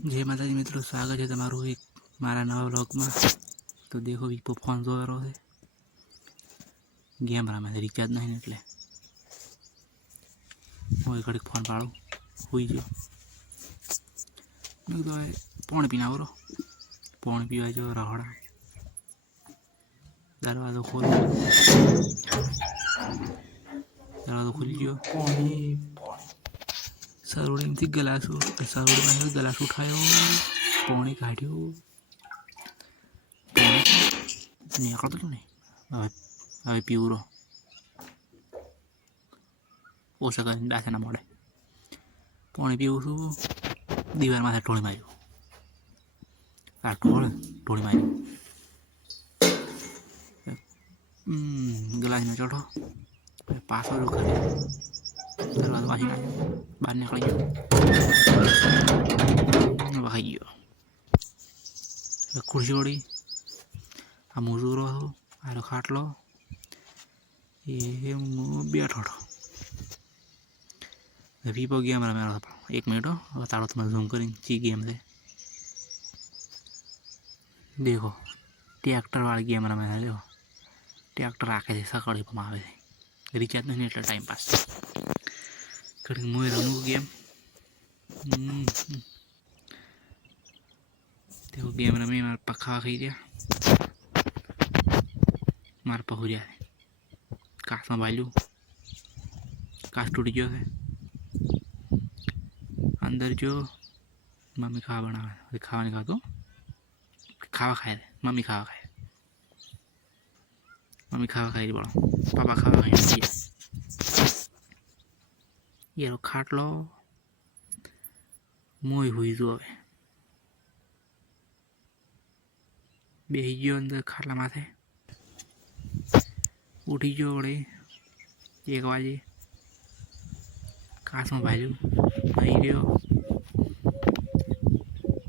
जय माता जी मित्रों, स्वागत है तमारू एक मारा नवा व्लॉग में। तो देखो वीपो फोन जोई रह्यो छे, गेम रमे छे, रिचार्ज नहीं એટલે હું ઘડીક ફોન પાડું, હુઈ ગયો। મેં કીધું હવે પાણી પીને આવો, પાણી પીવા જો રહોડા દરવાજો ખોલો, દરવાજો ખુલી ગયો। સરોડીમાંથી સરોડીમાંથી ગલાસ ઉઠાયો, પાણી કાઢ્યું, નીકળતું નહીં। હવે પીવું રહો, ઓછા કરીને દાખે ના મળે। પાણી પીવું છું, દીવારમાં ઢોળી માર્યું, આ ઢોળી માર્યું, ગલાસમાં ચઢો, પાછો જો કરે, દરવાજો વાસી નાખ્યો, બહાર નીકળી ગયો, વહાઈ ગયો। ખુરશી વળી, આ મોજૂરો હતો, આરો ખાટલો, એ બેઠો वीपो गेम रमे। एक मिनट हो ताड़ो तुम जूम कर ची गेम से देखो, ट्रेक्टर वाली गेम रमे है। देखो ट्रेक्टर आके थे सकड़ी पर आवे थे, रिचार्ज नहीं एट टाइम पास कड़ी मुझे रमू गेम। देखो गेम रमी, मार पखा खाई दिया, मार पहु जाए, काश में बालू, काश टूट गयो है। अंदर जो मम्मी खावा बनावे, खावा नहीं खातो, खावा खाए थे मम्मी, खावा खाए, मम्मी खावा खाई बोलो, पापा खावा खाई ये खाट लो, मोई हुई जो हवे बेही गयो अंदर खाटला माथे, उठी गयो वड़े 1 वाजे, काश में भाजू नहीं रहो,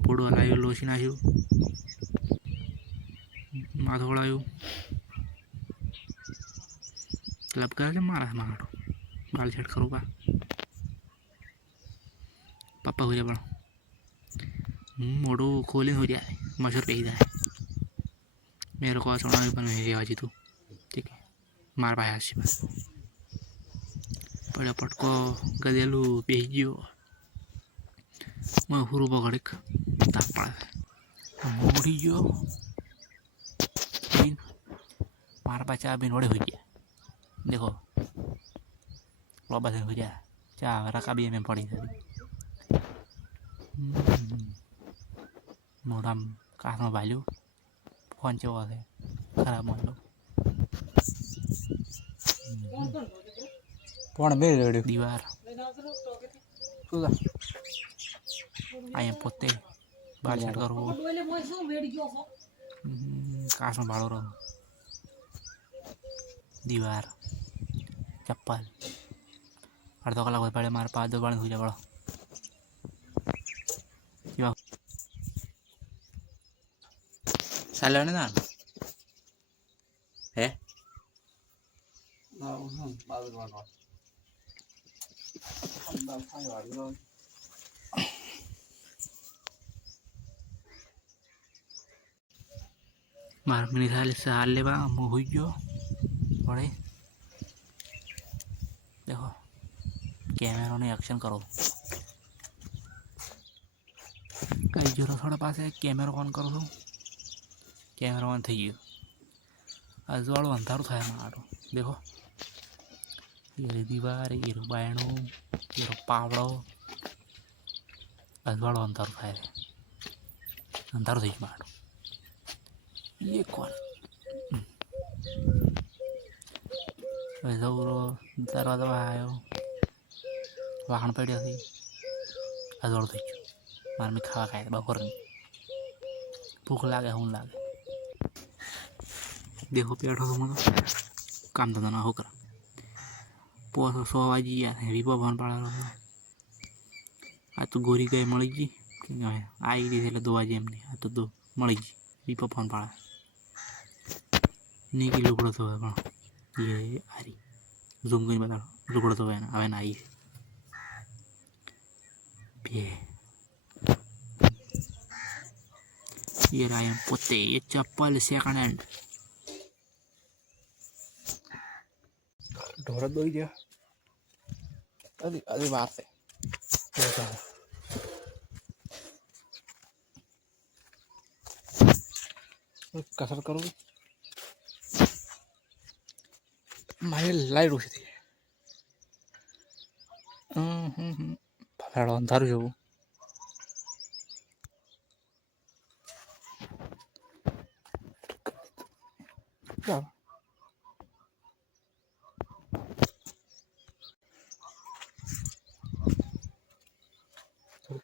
पोड़ो हलायो, लोसी नाख्यो, माथो वळायो, लब करे मारा मारो बाल सेट करो बा पापा हो जाए बड़ो मोड़ो खोले हो जाए, मशहूर पे जाए, मेरे को सोना भी बन आज तू ठीक है, मार पाया बस पड़ा पटको गदेलू बेही गयो, मैं हुरू बगड़िक ताप पड़े मोड़ी गयो, मार पा चा बीन वड़े हो गया। देखो लोबा से हो जाए चा रका भी में पड़ी थी, मोड़ा काश में भालू, फोन चेवा है खराब मान लो, पण मेरे रेडी दीवार आया पोते बाल सेट करो, काश में भाड़ो रहो, दीवार चप्पल अर्धो कलाक पड़े मार पा दो बाण हो जाए बड़ो साले ने दान है मार मिनी साल लेवा मो हुई गयो बड़े। देखो कैमरा ने एक्शन करो, कई जरूर थोड़ा पास है, कैमरा ऑन करो तो कैमरा ऑन थी गयो, अजवाड़ो अंधारू थाय मारो। देखो ये दीवार, ये बायणो, ये पावड़ो, अजवाड़ो अंधारू थाय, अंधारू थी मारो। ये कौन दरवाजा आयो, वाहन पड़िया थी, अजवाड़ो थी गयो, मार में खावा खाए बपोर भूख लागे हूँ लागे। देखो पेटो तो मुझे काम धंधा ना हो कर पोसो 100 वाजी गया है, वीपो फोन पड़ा रहो, आ तो गोरी गई मળી गई आई रही थी 2 वाजे एमनी, आ तो 2 मળી गई, वीपो फोन पड़ा नहीं कि लुकड़ो तो है ये आ रही जूम कर बता लुकड़ो तो है ना, हवे ना आई ये रहा है पोते, ये चप्पल सेकंड हैंड। ढोर दो ही अरे अरे बात है कसर करो मारे लाइट उठी थी अंधारू जो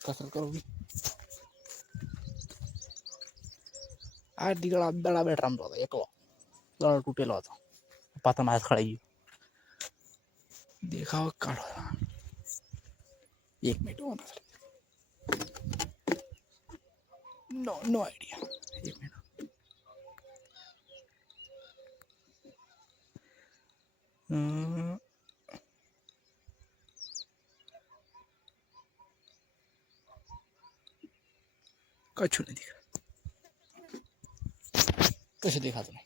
कसर करो भी आ दिगड़ा बड़ा बैठ रहा था एकलो लड़ टूटेलो था पता मार खड़ी देखा काढ़ो 1 मिनट नो आइडिया 1 मिनट कछु नहीं दिखा कछु देखा तो नहीं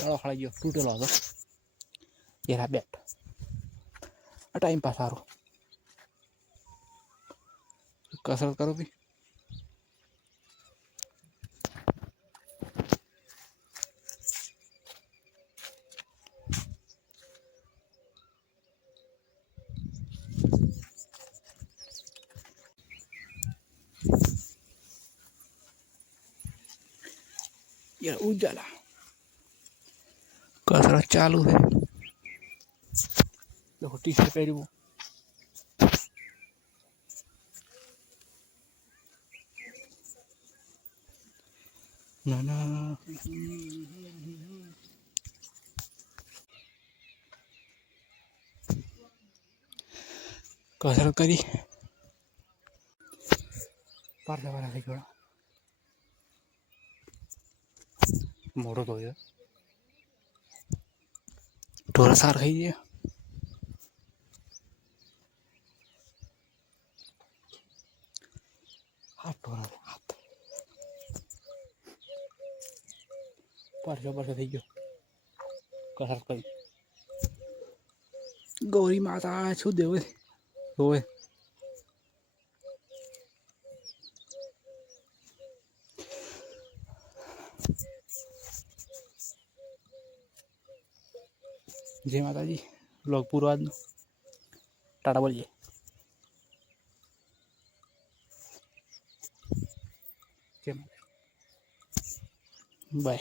लड़ा खड़ा गयो टूटेलो था ये रहा बैट टाइम पास आ रो कसरत करो भी ये उजाला कसरत चालू है देखो टी शर्ट पहरी वो ना ना कसरत करी पार्ले वाला देखो मोड़ो तो ये थोड़ा सार खाई है हाथ थोड़ा हाथ परसों थी गयो कसरत करी गौरी माता छू देवे होए जय माता जी लोग पूरा आज टाटा बोलिए बाय।